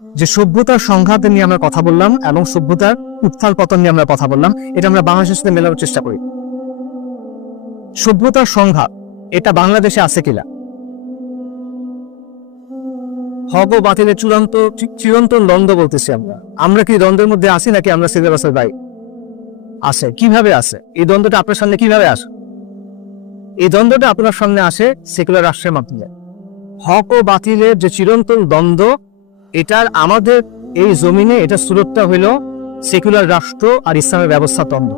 যে সভ্যতার সংঘাত নিয়ে আমরা কথা বললাম এবং সভ্যতার উত্থান পতন নিয়ে আমরা কথা বললাম, এটা আমরা বাংলাদেশের সাথে মেলানোর চেষ্টা করি। সভ্যতার সংঘাত এটা বাংলাদেশে আছে কিনা? হক ও বাতিলের চিরন্তন দ্বন্দ্ব বলতেছি আমরা। আমরা কি দ্বন্দ্বের মধ্যে আছি নাকি আমরা সিলেবাসের বাইরে? আসে। কিভাবে আসে এই দ্বন্দ্বটা আপনার সামনে? কিভাবে আসে এই দ্বন্দ্বটা? আপনার সামনে আসে সেকুলার রাষ্ট্রের মাধ্যমে। হক ও বাতিলের যে চিরন্তন দ্বন্দ্ব, এটার আমাদের এই জমিনে এটা সুরতটা হইল সেকুলার রাষ্ট্র আর ইসলামের ব্যবস্থা দ্বন্দ্ব।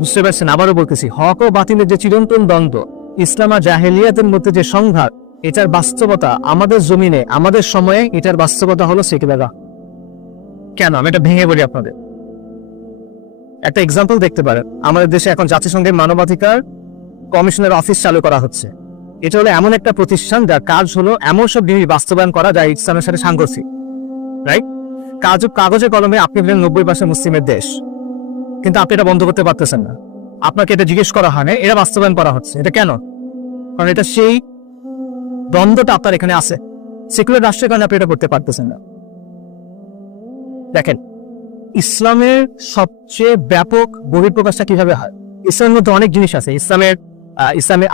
বুঝতে পারছেন? আবারও বলতেছি, হক ও বাতিলের যে চিরন্তন দ্বন্দ্ব, ইসলাম আর জাহেলিয়াতের মধ্যে যে সংঘাত, এটার বাস্তবতা আমাদের জমিনে, আমাদের সময়ে এটার বাস্তবতা হলো সেকুলার রাষ্ট্র। কেন? আমি এটা ভেঙে বলি আপনাদের। একটা এক্সাম্পল দেখতে পারেন। আমাদের দেশে এখন জাতিসংঘের মানবাধিকার কমিশনের অফিস চালু করা হচ্ছে। এটা হলো এমন একটা প্রতিষ্ঠান যার কাজ হলো এমন সব জিনিস বাস্তবায়ন করা যা ইসলামের সাথে সাংঘর্ষিক, রাইট? কাগজে কলমে আপনি বলেন 90% মুসলিমের দেশ, কিন্তু আপনি এটা বন্ধ করতে পারতেছেন না। আপনাকে এটা জিজ্ঞেস করা হয় না, এটা বাস্তবায়ন করা হচ্ছে। এটা কেন? কারণ এটা সেই দ্বন্দ্বটা আপনার এখানে আছে। সেকুলার রাষ্ট্রের কারণে আপনি এটা করতে পারতেছেন না। দেখেন, ইসলামের সবচেয়ে ব্যাপক বহিঃপ্রকাশটা কিভাবে হয়? ইসলামের মধ্যে অনেক জিনিস আছে। ইসলামের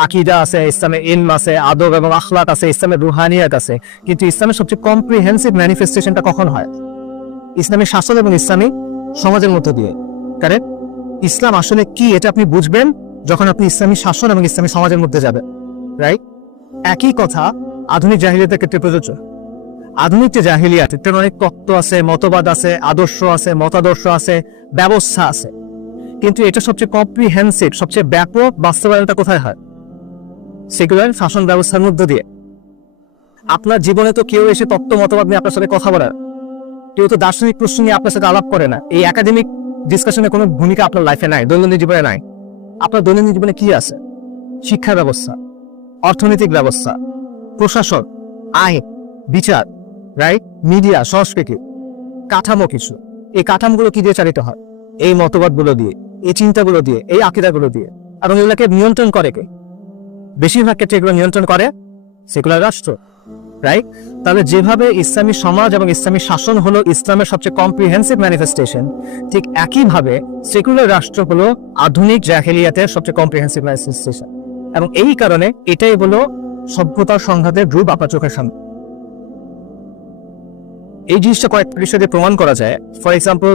আকীদা আছে, ইসলামের ইলম আছে, আদব এবং আখলাক আছে, ইসলামের রুহানিয়াত আছে। কিন্তু ইসলামের সবচেয়ে কম্প্রিহেন্সিভ ম্যানিফেস্টেশনটা কখন হয়? ইসলামী শাসন এবং ইসলামী সমাজের মধ্যে দিয়ে। কারেক্ট? ইসলাম আসলে কি এটা আপনি বুঝবেন যখন আপনি ইসলামী শাসন এবং ইসলামী সমাজের মধ্যে যাবেন, রাইট? একই কথা আধুনিক জাহিলিয়াতের ক্ষেত্রে প্রযোজ্য। আধুনিক যে জাহিলিয়াত, এটার অনেক তত্ত্ব আছে, মতবাদ আছে, আদর্শ আছে, মতাদর্শ আছে, ব্যবস্থা আছে, কিন্তু এটা সবচেয়ে কম্প্রিহেন্সিভ, সবচেয়ে ব্যাপক বাস্তবায়নটা কোথায় হয়? সেকুলার শাসন ব্যবস্থার মধ্যে দিয়ে। আপনার জীবনে তো কেউ এসে তত্ত্ব মতবাদ নিয়ে আপনার সাথে কথা বলে না, কেউ তো দার্শনিক প্রশ্ন নিয়ে আপনার সাথে আলাপ করে না। এই একাডেমিক ডিসকাশনের কোনো ভূমিকা আপনার লাইফে নাই, দৈনন্দিন জীবনে নাই। আপনার দৈনন্দিন জীবনে কি আছে? শিক্ষা ব্যবস্থা, অর্থনৈতিক ব্যবস্থা, প্রশাসন, আইন, বিচার, রাইট? মিডিয়া, সংস্কৃতি, কাঠামো কিছু। এই কাঠামোগুলো কি দিয়ে চালিত হয়? এই মতবাদগুলো দিয়ে, এই চিন্তাগুলো দিয়ে, এই আকীদাগুলো দিয়ে। এবং এগুলোকে নিয়ন্ত্রণ করে কে? বেশিরভাগ ক্ষেত্রে এগুলো নিয়ন্ত্রণ করে সেকুলার রাষ্ট্র, রাইট? তাহলে যেভাবে ইসলামী সমাজ এবং ইসলামী শাসন হলো ইসলামের সবচেয়ে কম্প্রিহেন্সিভ ম্যানিফেস্টেশন, ঠিক একইভাবে সেকুলার রাষ্ট্র হলো আধুনিক জাহেলিয়াতের সবচেয়ে কম্প্রিহেন্সিভ ম্যানিফেস্টেশন। এবং এই কারণে এটাই হলো সভ্যতার সংঘাতের রূপ আপনার চোখের সামনে। এই জিনিসটা কয়েকটা বিষয় দিয়ে প্রমাণ করা যায়। For example,